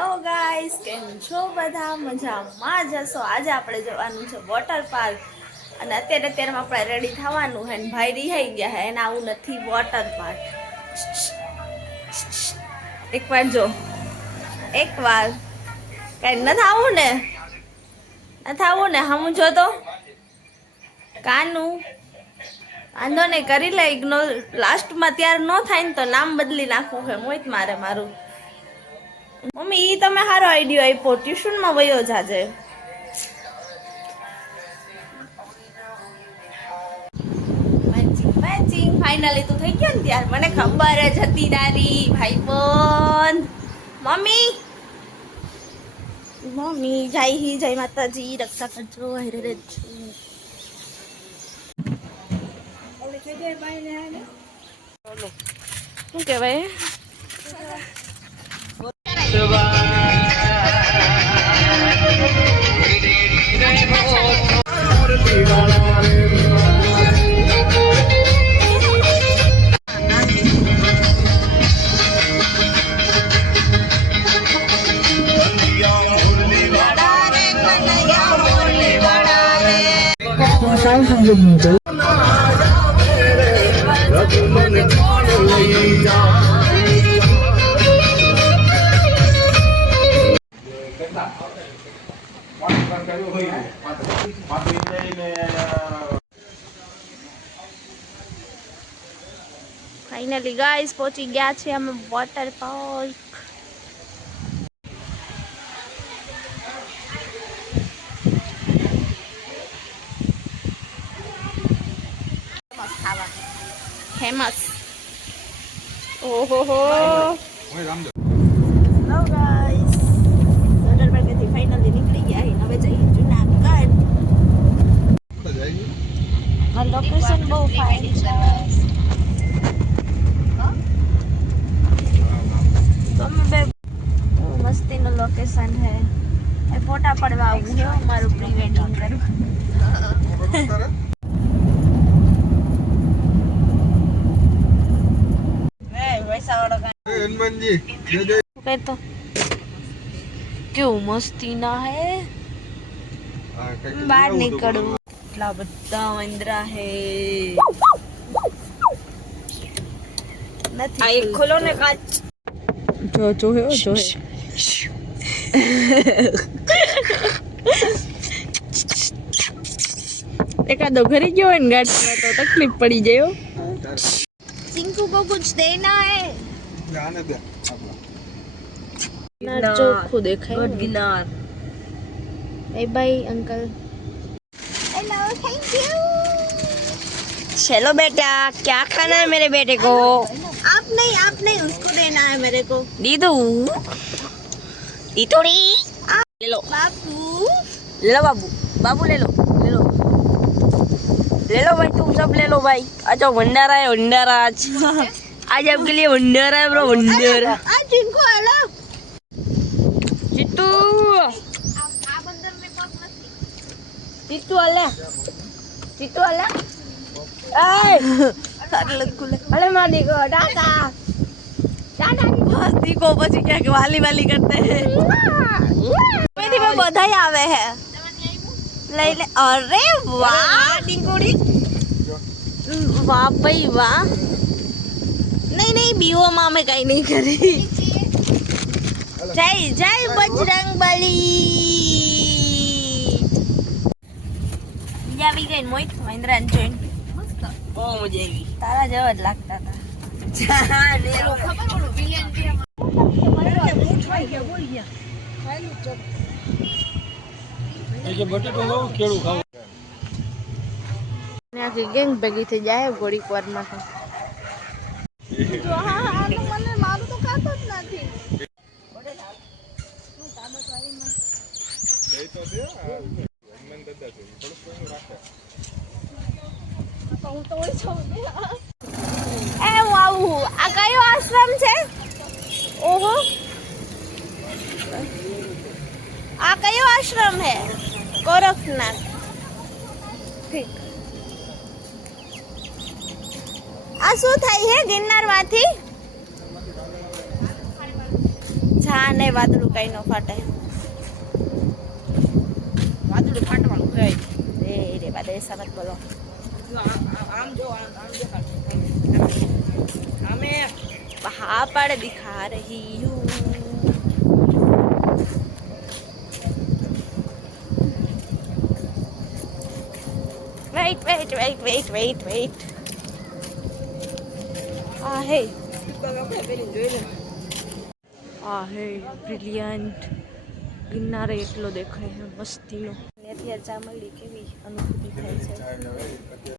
Hello guys, કેમ છો બધા? મજામાં જશો? આજે આપણે જવાનું છે વોટર પાર્ક અને અત્યારે આપણે રેડી થવાનું હે ને ભાઈ રિહાઈ ગયા હે એને આવું નથી વોટર પાર્ક. એકવાર જો, એકવાર કઈ નથી આવું ને હમ જો તો કાનું વાંધો નહીં કરી લે ઇગ્નોર. લાસ્ટમાં ત્યારે ન થાય ને તો નામ બદલી નાખવું છે મોહિત મારું. મમ્મી ઈ તમે સારો આઈડિયો આપ્યો, ટ્યુશનમાં વયો જાજે. મેચિંગ ફાઇનલી તું થઈ ગયો ને ત્યાર મને ખબર જ હતી તારી ભાઈબંધ. મમ્મી જય માતાજી, રક્ષા કરજો. હેરે રે શું કહેવાય ફાઇનલી ગાઈસ પહોંચી ગયા છે અમે વોટર પાર્ક. ફેમસ. ઓહો હો. હેલો ગાઈસ, વોટર પાર્કથી ફાઇનલી નીકળી ગયા છે. હવે જઈએ જુનાગઢ. આ લોકેશન બહુ ફાઇન છે. મસ્તીનું લોકેશન હે. એ ફોટા પડવા આવું છે મારું પ્રી વેડિંગ કરું. તો કેવું મસ્તી ના હે. બહાર નીકળું એટલા બધા વંદરા હે. નથી આ એક ખોલો ને કાચ. જો હે एकादो घरी गयो है गाड़ी में तो तकलीफ पड़ी जाए. चिंकू को कुछ देना है. जाने दे. गिनार चोखू देखाय. Good Girnar. Bye bye uncle. Hello, thank you. चलो बेटा, क्या खाना है मेरे बेटे को? आप नहीं उसको देना है मेरे को. दी दो. दी थोड़ी. ले लो बाबू. ले लो बाबू ले लो भाई, तुम सब ले लो भाई. अच्छा भंडारा है, भंडारा आज आपके लिए भंडारा है ब्रो, भंडारा. आज जिनको हेलो चिट्टू आ बंदर में पग मत. चिट्टू आले ए सारे लगुले. अरे मां देखो टाटा देखो પછી ક્યાંક વાલી કરતે હે. મેથી में बधाई आवे है. લઈ લે. અરે વાહ ટીંકોડી, વાહ ભાઈ વાહ. નહીં બીવો માં અમે કઈ નહીં કરી. જય બજરંગબલી. બીજા આવી ગઈ મોહિત મહિન્દ્રા જોઈન. મસ્ત, બહુ મજા આવી. તારા જેવા જ લાગતા હતા. આખી ગેંગ ભેગી થઈ જાય ઘોડીક વાર માટે. મારું તો ખાતો જ નથી. આ કયો આશ્રમ છે? ઓહો, આ કયો આશ્રમ હે? गोरखनाथ. ठीक. આ શું થાય હે ગિરનાર માંથી? જા ને વાદળું કઈ ન ફાટે. વાદળું ફાટવાનું થાય. રે વાદળ એસા મત બોલો. આમ જો આમ દેખાડ. આમે પહાડ દિખા રહી હું. વેઇટ. આ હે બ્રિલિયન્ટ. ગિરનાર એટલો દેખાય છે મસ્તીનો. અત્યારે ચામડી કેવી અનુભૂતિ થાય છે.